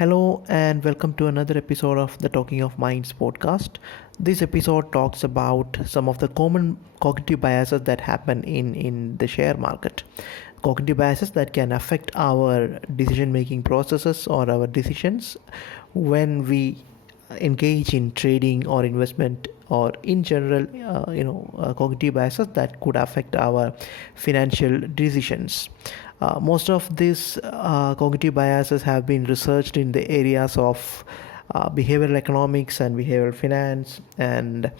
Hello and welcome to another episode of the Talking of Minds podcast. This episode talks about some of the common cognitive biases that happen in the share market. Cognitive biases that can affect our decision making processes or our decisions when we engage in trading or investment or in general cognitive biases that could affect our financial decisions. Most of these cognitive biases have been researched in the areas of behavioral economics and behavioral finance, and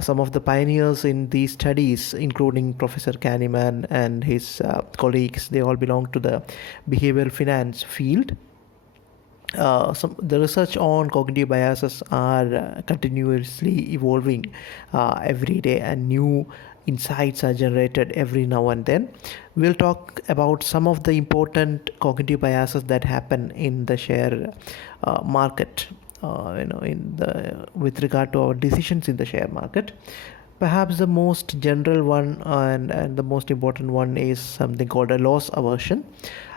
some of the pioneers in these studies, including Professor Kahneman and his colleagues, they all belong to the behavioral finance field. The research on cognitive biases are continuously evolving every day, and new insights are generated every now and then. We'll talk about some of the important cognitive biases that happen in the share market, in the with regard to our decisions in the share market. Perhaps the most general one and the most important one is something called a loss aversion.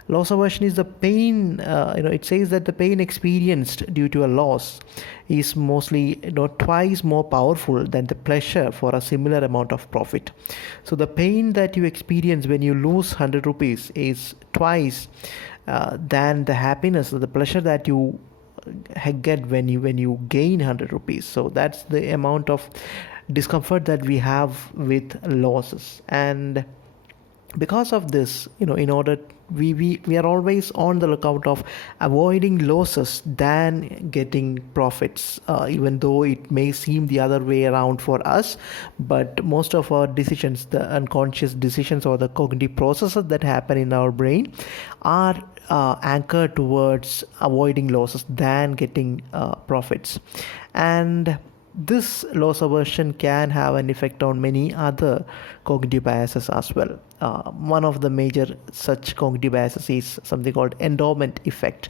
Loss aversion is the pain, it says that the pain experienced due to a loss is mostly twice more powerful than the pleasure for a similar amount of profit. So the pain that you experience when you lose 100 rupees is twice than the happiness or the pleasure that you get when you gain 100 rupees. So that's the amount of discomfort that we have with losses. And because of this, in order we are always on the lookout of avoiding losses than getting profits, even though it may seem the other way around for us. But most of our decisions, the unconscious decisions or the cognitive processes that happen in our brain, are anchored towards avoiding losses than getting profits. And this loss aversion can have an effect on many other cognitive biases as well. One of the major such cognitive biases is something called endowment effect.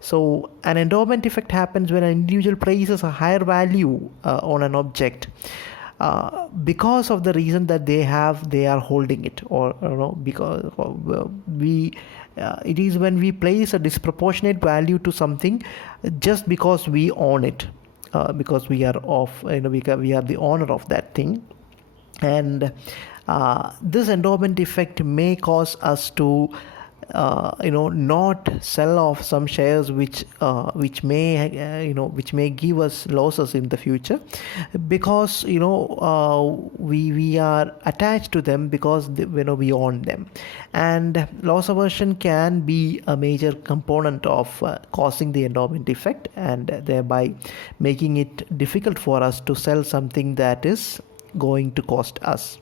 So an endowment effect happens when an individual places a higher value on an object because of the reason that they are holding it, or because we it is when we place a disproportionate value to something just because we own it, because we are we are the owner of that thing. And this endowment effect may cause us to not sell off some shares which may give us losses in the future, because we are attached to them because we own them. And loss aversion can be a major component of causing the endowment effect, and thereby making it difficult for us to sell something that is going to cost us.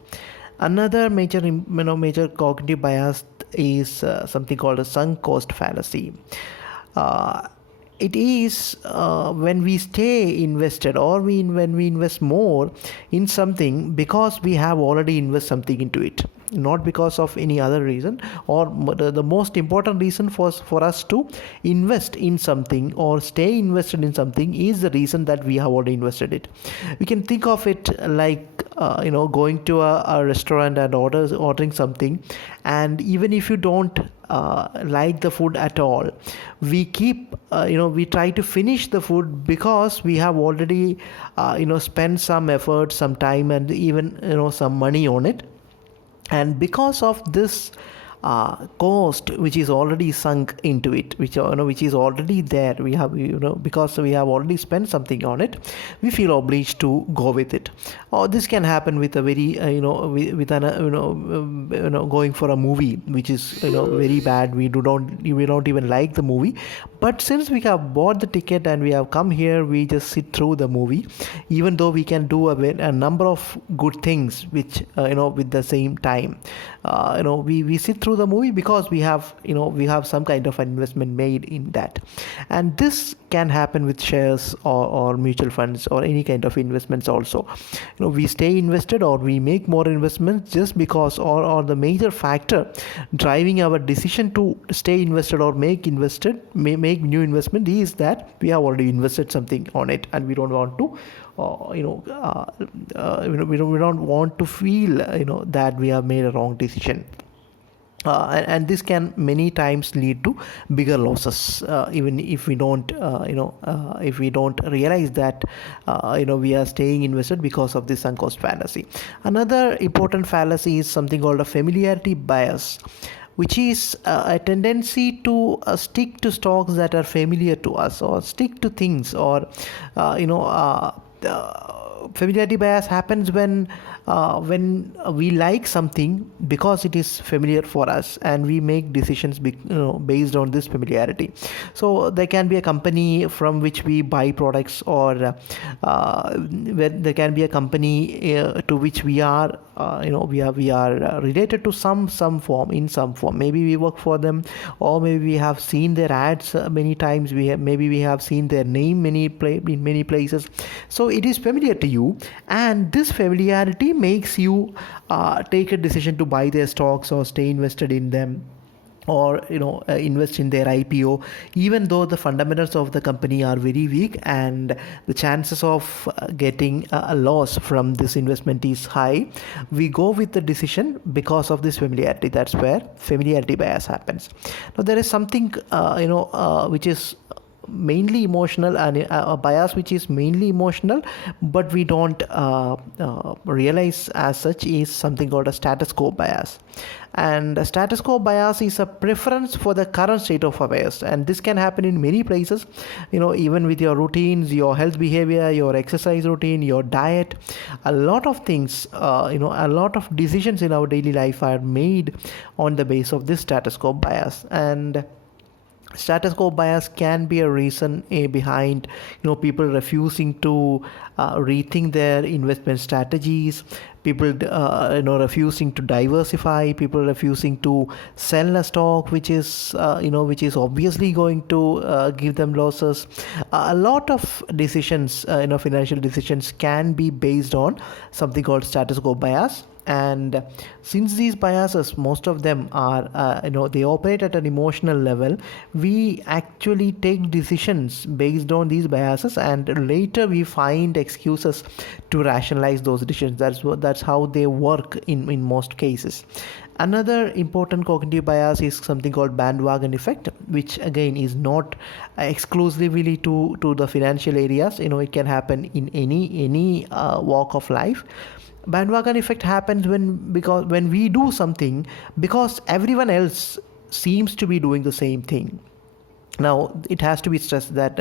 Another major cognitive bias is something called a sunk cost fallacy. It is when we stay invested, or when we invest more in something because we have already invested something into it, not because of any other reason. Or the most important reason for us to invest in something or stay invested in something is the reason that we have already invested it. We can think of it like going to a restaurant and ordering something, and even if you don't like the food at all, we keep we try to finish the food because we have already spent some effort, some time, and even some money on it. And because of this cost which is already sunk into it, which is already there, we have because we have already spent something on it, we feel obliged to go with it. Or this can happen with a very with an going for a movie which is very bad. We don't even like the movie, but since we have bought the ticket and we have come here, we just sit through the movie, even though we can do a number of good things which with the same time. We sit through the movie because we have some kind of an investment made in that. And this can happen with shares or mutual funds or any kind of investments also. We stay invested or we make more investments just because, or the major factor driving our decision to stay invested or make new investment is that we have already invested something on it, and we don't want to we don't want to feel that we have made a wrong decision. and this can many times lead to bigger losses, even if we don't if we don't realize that we are staying invested because of this sunk cost fallacy. Another important fallacy is something called a familiarity bias, which is a tendency to stick to stocks that are familiar to us, or stick to things, or familiarity bias happens when we like something because it is familiar for us, and we make decisions based on this familiarity. So there can be a company from which we buy products, or where there can be a company to which we are related to some form, in some form. Maybe we work for them, or maybe we have seen their ads many times. Maybe we have seen their name in many places. So it is familiar to you, and this familiarity makes you take a decision to buy their stocks or stay invested in them, or invest in their IPO, even though the fundamentals of the company are very weak and the chances of getting a loss from this investment is high. We go with the decision because of this familiarity. That's where familiarity bias happens. Now there is something which is mainly emotional, and a bias which is mainly emotional, but we don't realize as such, is something called a status quo bias. And a status quo bias is a preference for the current state of affairs, and this can happen in many places, even with your routines, your health behavior, your exercise routine, your diet. A lot of things, a lot of decisions in our daily life are made on the basis of this status quo bias. And status quo bias can be a reason behind people refusing to rethink their investment strategies, people refusing to diversify, people refusing to sell a stock which is obviously going to give them losses. A lot of decisions, financial decisions, can be based on something called status quo bias. And since these biases, most of them are they operate at an emotional level, we actually take decisions based on these biases, and later we find excuses to rationalize those decisions. That's how they work in most cases. Another important cognitive bias is something called bandwagon effect, which again is not exclusively to the financial areas. It can happen in any walk of life. Bandwagon effect happens when we do something because everyone else seems to be doing the same thing. Now it has to be stressed that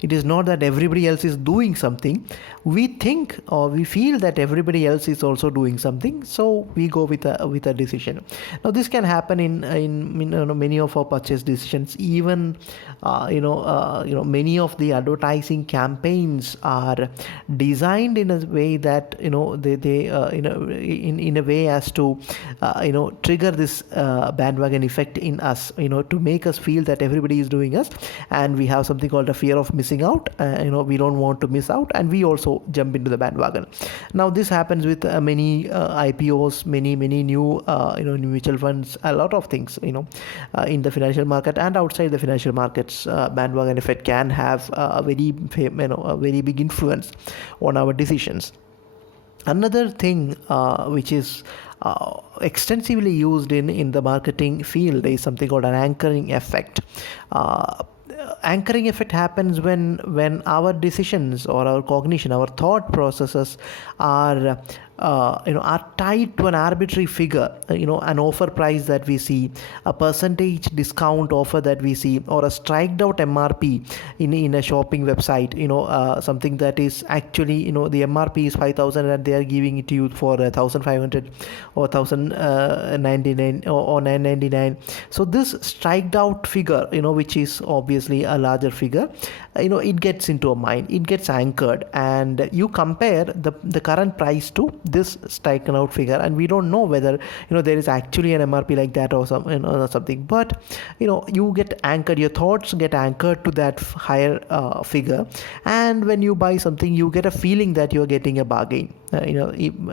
it is not that everybody else is doing something. We think or we feel that everybody else is also doing something, so we go with a decision. Now this can happen in many of our purchase decisions. Even many of the advertising campaigns are designed in a way that they in a way as to trigger this bandwagon effect in us, to make us feel that everybody is doing us, and we have something called a fear of missing out. We don't want to miss out, and we also jump into the bandwagon. Now this happens with many IPOs, many new mutual funds, a lot of things in the financial market and outside the financial markets. Bandwagon effect can have a very big influence on our decisions. Another thing which is extensively used in the marketing field is something called an anchoring effect. Anchoring effect happens when our decisions or our cognition, our thought processes are tied to an arbitrary figure, an offer price that we see, a percentage discount offer that we see, or a striked out MRP in a shopping website, something that is actually, the MRP is 5,000 and they are giving it to you for 1,500 or 1,099 or 999. So this striked out figure, which is obviously a larger figure, it gets into a mind, it gets anchored, and you compare the current price to this striken out figure, and we don't know whether there is actually an MRP like that or something, but you get anchored, your thoughts get anchored to that higher figure, and when you buy something you get a feeling that you're getting a bargain,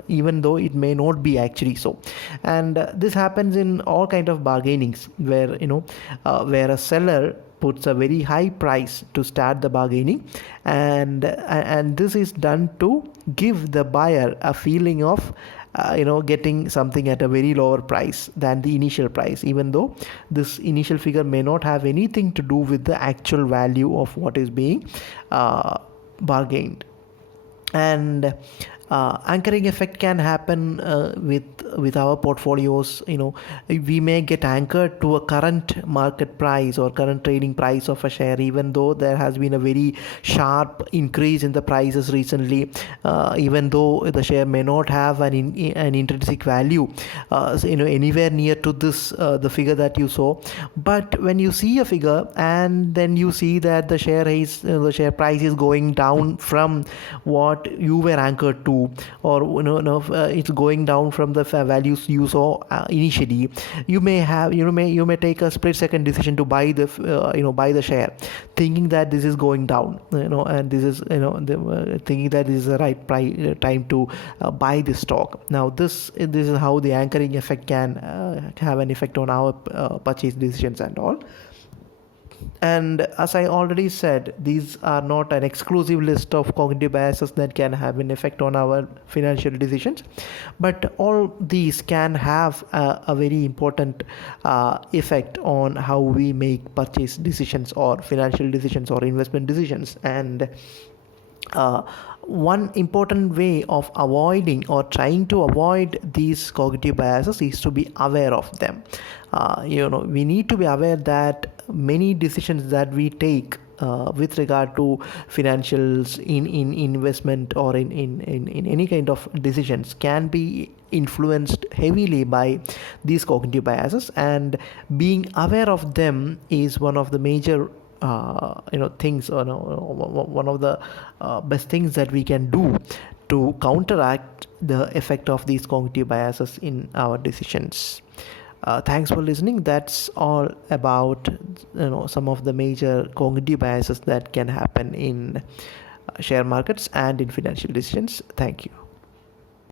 even though it may not be actually so. And this happens in all kind of bargainings where a seller puts a very high price to start the bargaining, and this is done to give the buyer a feeling of getting something at a very lower price than the initial price, even though this initial figure may not have anything to do with the actual value of what is being bargained. And anchoring effect can happen with our portfolios. We may get anchored to a current market price or current trading price of a share, even though there has been a very sharp increase in the prices recently, even though the share may not have an intrinsic value anywhere near to this the figure that you saw. But when you see a figure and then you see that the share price is going down from what you were anchored to, or it's going down from the values you saw initially, you may take a split second decision to buy the share, thinking that this is going down, and this is thinking that this is the right time to buy this stock. Now this is how the anchoring effect can have an effect on our purchase decisions and all. And as I already said, these are not an exclusive list of cognitive biases that can have an effect on our financial decisions, but all these can have a very important effect on how we make purchase decisions or financial decisions or investment decisions. And one important way of avoiding or trying to avoid these cognitive biases is to be aware of them. We need to be aware that many decisions that we take with regard to financials in investment or in any kind of decisions can be influenced heavily by these cognitive biases, and being aware of them is one of the major things, or one of the best things that we can do to counteract the effect of these cognitive biases in our decisions. Thanks for listening. That's all about some of the major cognitive biases that can happen in share markets and in financial decisions. Thank you.